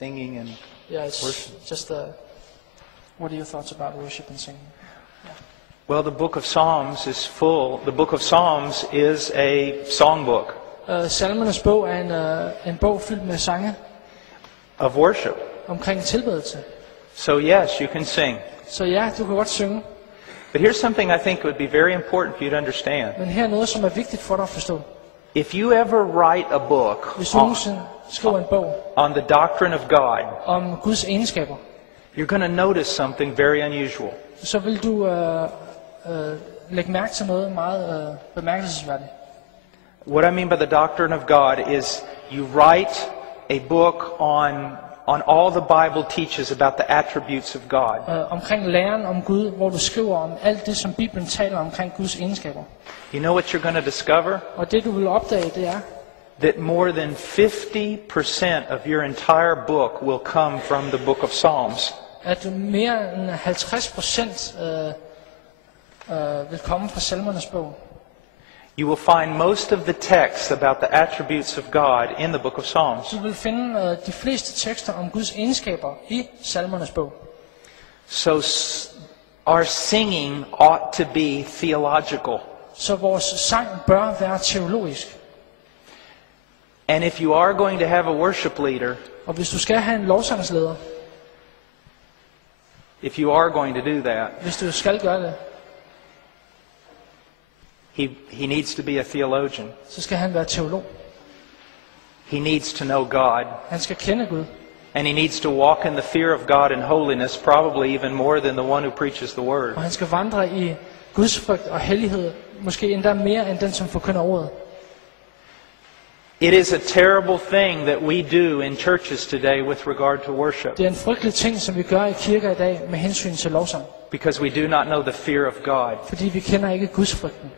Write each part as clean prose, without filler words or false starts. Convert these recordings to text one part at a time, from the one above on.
singing and Yeah, it's worship. just what are your thoughts about worship and singing? Well, the book of Psalms is full. The book of Psalms is a songbook Salmernes bog er en bog fyldt med sange of worship. omkring tilbedelse. So yes, you can sing. Så ja, du kan godt synge, But here's something I think would be very important for you to understand. men her er noget, som er vigtigt for dig at forstå. If you ever write a book Hvis du nogensinde skriver en bog on the doctrine of God, om Guds egenskaber, you're going to notice something very unusual. så vil du lægge mærke til noget meget bemærkelsesværdigt. What I mean by the doctrine of God is you write a book on all the Bible teaches about the attributes of God. Omkring læren om Gud, hvor du skriver om alt det, som Bibelen taler omkring Guds egenskaber. You know what you're going to discover? Og det, du vil opdage, det er, That more than 50% of your entire book will come from the book of Psalms. at mere end 50% vil komme fra Salmernes bog. You will find most of the texts about the attributes of God in the book of Psalms. Du vil finde de fleste tekster om Guds egenskaber i Salmernes bog. So our singing ought to be theological. Så vores sang bør være teologisk. And if you are going to have a worship leader, Og hvis du skal have en lovsangsleder, if you are going to do that, hvis du skal gøre det, he needs to be a theologian. så skal han være teolog. He needs to know God. Han skal kende Gud. And he needs to walk in the fear of God and holiness, probably even more than the one who preaches the word. Og han skal vandre i Guds frygt og hellighed, måske endda mere end den, som forkynder ordet. It is a terrible thing that we do in churches today with regard to worship, Det er en frygtelig ting, som vi gør i kirker i dag med hensyn til lovsang. because we do not know the fear of God. Fordi vi kender ikke Guds frygten.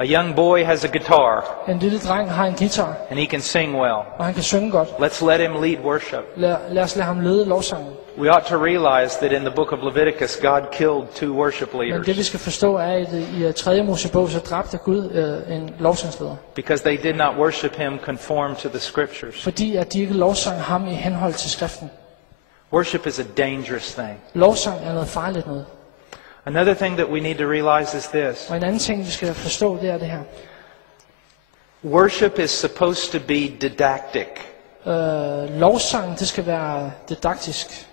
A young boy has a guitar, En lille dreng har en guitar, and he can sing well. og han kan synge godt. Let's let him lead worship. Lad os lade ham lede lovsangen. We ought to realize that in the book of Leviticus, God killed 2 worship Men det vi leaders skal forstå er, at i 3. Mosebog, så dræbte Gud en lovsangsleder. because they did not worship him conform to the scriptures. Fordi at de ikke lovsang ham i henhold til skriften. Worship is a dangerous thing. Lovsang er noget farligt noget. Another thing that we need to realize is this. Og en anden ting, vi skal forstå, det er det her. Worship is supposed to be didactic. Lovsang, det skal være didaktisk.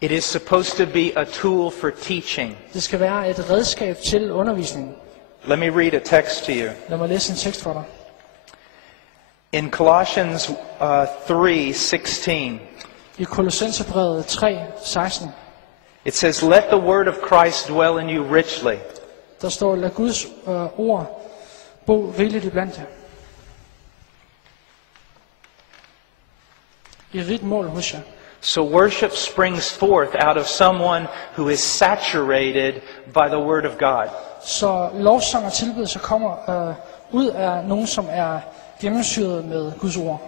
It is supposed to be a tool for teaching. Det skal være et redskab til undervisning. Let me read a text to you. Lad mig læse en tekst for dig. In Colossians 3:16, I Kolossenserbrevet 3:16, it says, "Let the word of Christ dwell in you richly, der står, lad Guds ord bo rigeligt iblandt jer. I rigt mål hos jer. so worship springs forth out of someone who is saturated by the word of God." Så lovsang og tilbedelse kommer ud af nogen, som er gennemsyret med Guds ord.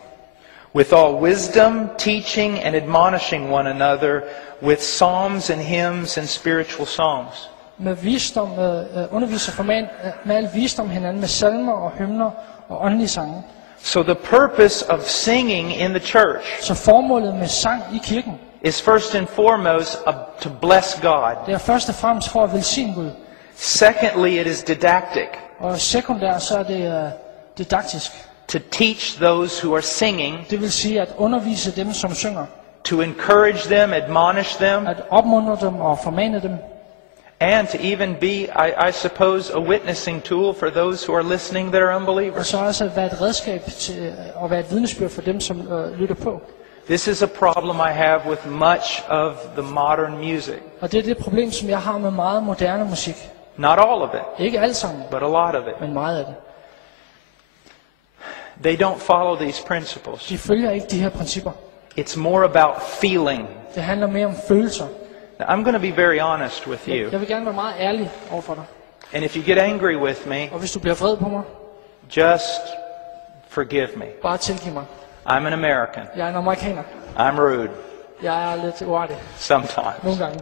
With all wisdom, teaching and admonishing one another with psalms and hymns and spiritual songs. Med visdom, underviser med al visdom hinanden, med salmer og hymner og åndelige sange. So the purpose of singing in the church Så formålet med sang i kirken, is first and foremost to bless God. det er først og fremmest for at velsigne Gud. Secondly, it is didactic, Og sekundært, så er det didaktisk. to teach those who are singing, Det vil sige at undervise dem, som synger. to encourage them, admonish them, At opmuntre dem og formane dem. and to even be, I suppose, a witnessing tool for those who are listening that are Og unbelievers. så også at være et redskab til at være et vidnesbyrd for dem, som lytter på. This is a problem I have with much of the modern music. Og det er det problem, som jeg har med meget moderne musik. Not all of it, Ikke alt sammen, but a lot of it. men meget af det. They don't follow these principles. De følger ikke de her principper. It's more about feeling. Det handler mere om følelser. Now, I'm going to be very honest with you. Jeg vil gerne være meget ærlig overfor dig. And if you get angry with me, Og hvis du bliver vred på mig, just forgive me. bare tilgiv mig. I'm an American. Jeg er en amerikaner. I'm rude Jeg er lidt uartig sometimes. nogle gange.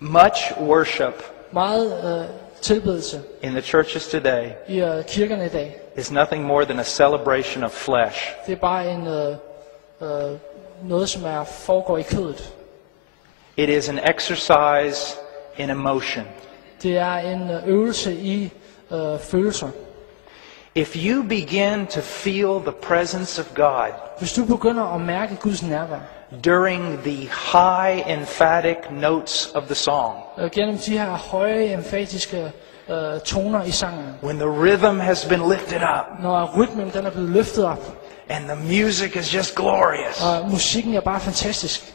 Much worship Meget tilbedelse in the churches today i kirkerne i dag, is nothing more than a celebration of flesh. det er bare noget, som foregår i kødet. It is an exercise in emotion. Det er en øvelse i følelser. If you begin to feel the presence of God Hvis du begynder at mærke Guds nærvær during the high emphatic notes of the song, gennem de her høje, emfatiske toner i sangen, when the rhythm has been lifted up når rytmen den er blevet løftet op, and the music is just glorious, og musikken er bare fantastisk,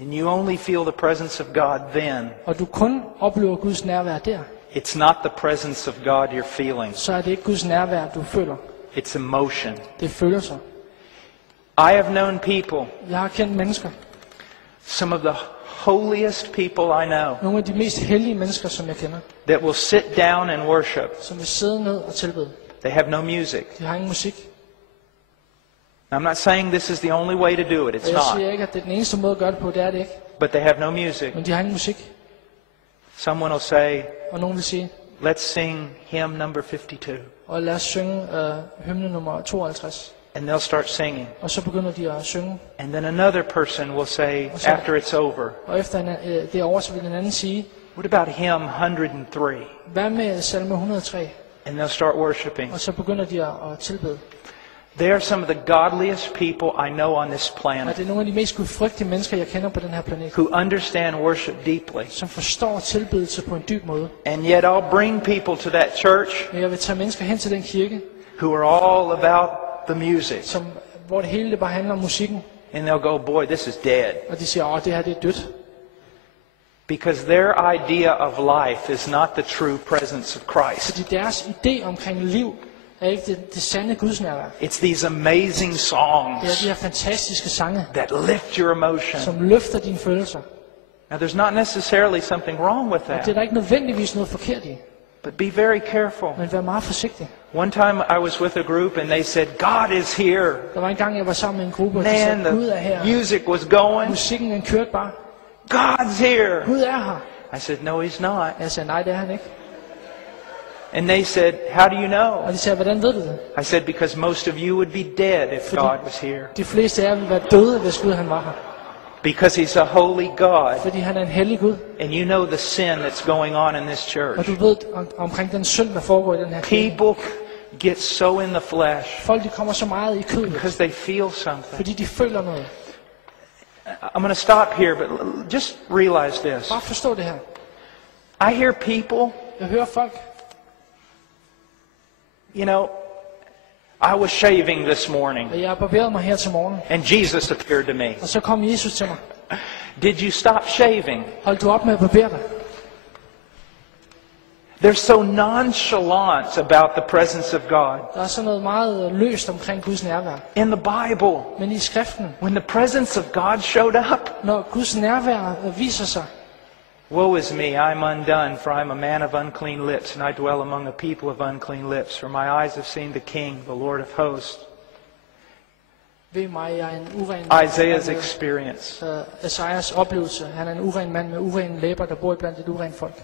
and you only feel the presence of God then, og du kun oplever Guds nærvær der, it's not the presence of God you're feeling, så er det ikke Guds nærvær, du føler. it's emotion. Det er følelser. I have known people, Jeg har kendt mennesker, some of the holiest people I know, nogle af de mest hellige mennesker, som jeg kender, that will sit down and worship. som vil sidde ned og tilbede. They have no music. De har ingen musik. I'm not saying this is the only way to do it. Og It's jeg not. siger ikke, at det er den eneste måde at gøre det på, det er det ikke. But they have no music. Men de har ingen musik. Someone will say, Og nogen vil sige, let's sing hymn number 52. og lad os synge hymne nummer 52. And they'll start singing. Og så begynder de at synge. And then another person will say, Og så- after it's over, Og efter det er over, så vil den anden sige, what about hymn 103? hvad med salme 103? And they'll start worshiping. Og så begynder de at tilbede. They are some of the godliest people I know on this Og planet det er nogle af de mest gudfrygtige mennesker, jeg kender på den her planet, who understand worship deeply. som forstår tilbedelse på en dyb måde. And yet I'll bring people to that church Men jeg vil tage mennesker hen til den kirke, who are all about the music. hvor det hele det bare handler om musikken. And they'll go, boy, this is dead. Og de siger, det her det er dødt. Because their idea of life is not the true presence of Christ. Fordi deres idé omkring liv er ikke det sande gudsnærvær. It's these amazing Det er songs de her fantastiske sange, that lift your emotion. som løfter dine følelser. Now, there's not necessarily something wrong with Og det er that, der ikke nødvendigvis noget forkert i. but be very careful. Men vær meget forsigtig. One time I was with a group and they said, God is here. Der var en gang, jeg var sammen med en gruppe, og de Man, sagde, Gud er the her. music was going. Musikken den kørte bare. God's here. Gud er her. I said, no, he's not. Jeg sagde, nej, det er han ikke. And they said, how do you know? Og de sagde, hvordan ved du det? I said, because most of you would be dead if God was here. De fleste af jer ville være døde, hvis Gud han var her. Because he's a holy God. Fordi han er en hellig Gud. And you know the sin that's going on in this church. Og du ved omkring den synd, der foregår i den her kirke. People get so in the flesh Folk de kommer så meget i kødet, because they feel something. fordi de føler noget. I'm going to stop here, but just realize this. Bare forstå det her. I hear people, Jeg hører folk. you know, I was shaving this morning Og jeg barberede mig her til morgen. and Jesus appeared to me. Og så kom Jesus til mig. Did you stop shaving? Hold du op med at barbere dig. They're so nonchalant about the presence of God. Der er sådan noget meget løst omkring Guds nærvær. In the Bible, Men i skriften, when the presence of God showed up, når Guds nærvær viser sig, woe is me, I'm undone, for I'm a man of unclean lips, and I dwell among a people of unclean lips. For my eyes have seen the King, the Lord of hosts. ved mig, jeg er en uren mand. Isaiah's experience. Esajas oplevelse. Han er en uren mand med urene læber, der bor blandt et uren folk.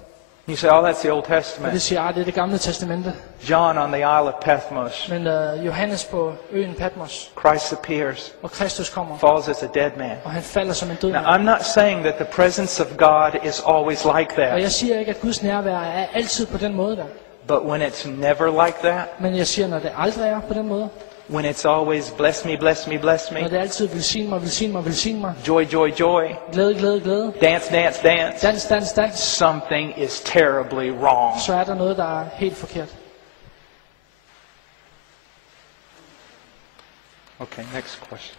You say, oh, that's the Old Og det Testament. siger, det er det gamle testamente. John on the Isle of Patmos. Men Johannes på øen Patmos, Christ appears, og Kristus kommer, falls as a dead man. og han falder som en død Now, mand. I'm not saying that the presence of God is always like Og that. jeg siger ikke, at Guds nærvær er altid på den måde der. But when it's never like that, Men jeg siger, når det aldrig er på den måde, when it's always bless me, bless me, bless når me, det altid velsign mig, velsign mig, velsign mig, joy, joy, joy, glæde, glæde, glæde, dance, dance, dance, dans, dans, dans, something is terribly wrong. så er der noget, der er helt forkert. Okay, next question.